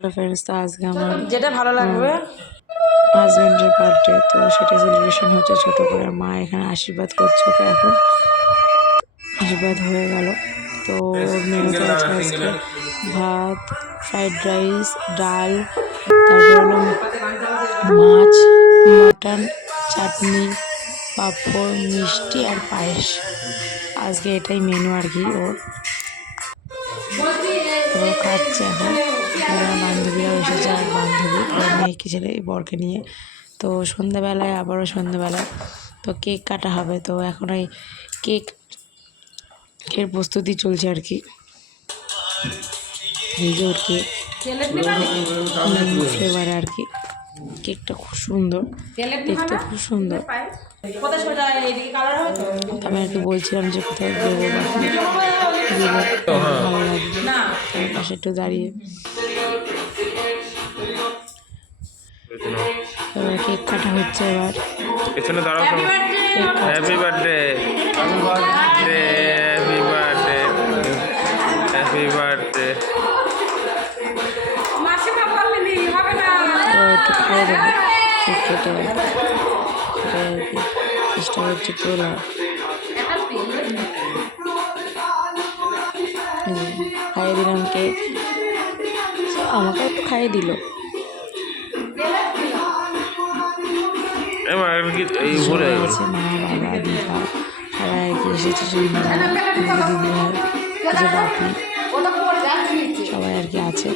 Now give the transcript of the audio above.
Hello friends, তো আজকে আমার যেটা ভালো লাগবে। হাজব্যান্ডের বার্থডে, তো সেটা সেলিব্রেশন হচ্ছে ছোট করে। মা এখানে আশীর্বাদ করছে ওকে। এখন আশীর্বাদ হয়ে গেল। তো ওর মেনুতে আছে আজকে ভাত, ফ্রাইড রাইস, ডাল, তারপর হলো মাছ, মটন, চাটনি, পাঁপড়, মিষ্টি আর পায়েস। আজকে এটাই মেনু আর কি ওর। তো খাচ্ছে এখন। বান্ধবীরাও এসেছে, আর বান্ধবী ওর মেয়েকে ছেলে বরকে নিয়ে। তো সন্ধ্যাবেলায় আবারও সন্ধ্যাবেলায় তো কেক কাটা হবে। তো এখন এই কেকের প্রস্তুতি চলছে আর কি। এই যে ওর কেক ফ্লেভার আর কি। কেকটা খুব সুন্দর, দেখতে খুব সুন্দর। আমি আর কি বলছিলাম যে কোথায় দেবো বা দিলে ভালো লাগবে, তার পাশে একটু দাঁড়িয়ে। এবার কেক কাটা হচ্ছে। এবার পেছনে দাঁড়াও সবাই। Happy birthday, happy birthday, happy birthday. একটু খাইয়ে দেবো কেক কেটে, সেটাই আর কি চেষ্টা করছি তোলা। খাইয়ে দিলাম কেক, আমাকে একটু খাইয়ে দিল। আছে মা, বাবা, দিদা, সবাই আর কি এসেছে সন্ধ্যাবেলা। দিদি ভাই, যে বাপি, সবাই আর কি আছে।